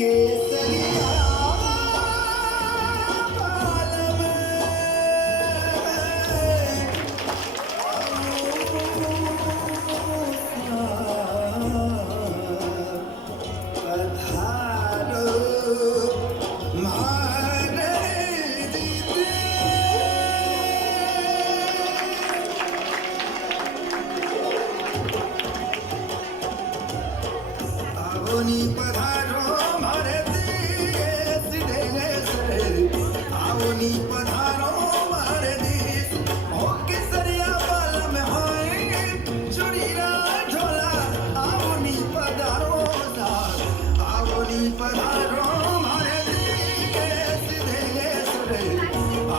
केसरिया बालम पधारो मारे दीदी आवनी पधारो मारे देश देश रे आवनी पधारो मारे देश ओ केसरिया बालम हाय चुड़ीरा झोला आवनी पधारो साथ आवनी पधारो मारे देश देश रे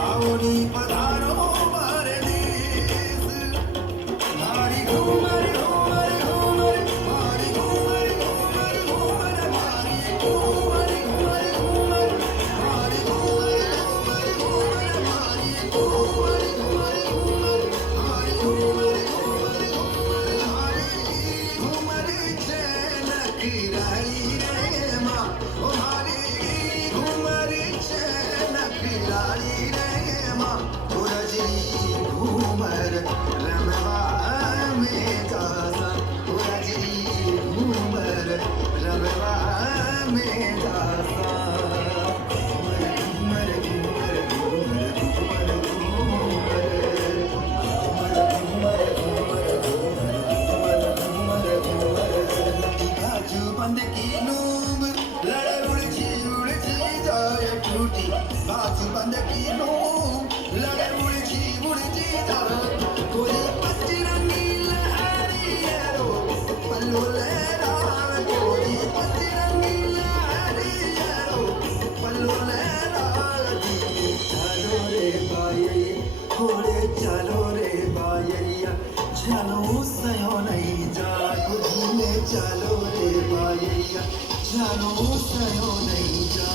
आवनी पधारो मारे देश मारी घूमर घूमर घूमर मारी घूमर घूमर घूमर मारी घूमर घूमर घूमर मारी घूमर घूमर घूमर मारी घूमर घूमर घूमर मारी घूमर घूमर घूमर मारी घूमर चैन किराई रे माँ ओ मारी घूमर चैन किराई रे माँ उरजरी घूमर रमवा में दासा उरजरी घूमर रमवा में दासा घूमर घूमर घूमर घूमर घूमर घूमर घूमर घूमर घूमर घूमर बाजू बंद की नूम लड़ उड़ची जाए टूटी बाजू बंद की नूम लड़ उड़ची जाए कोई पचरंगी लहरी है रो पल्लो लहरा कोई पचरंगी लहरी है रो पल्लो लहरा चलो रे बाये घोड़े चलो रे बायरिया चलो सयो नहीं जा घूमे चलो रे बायरिया चलो सयो नहीं जा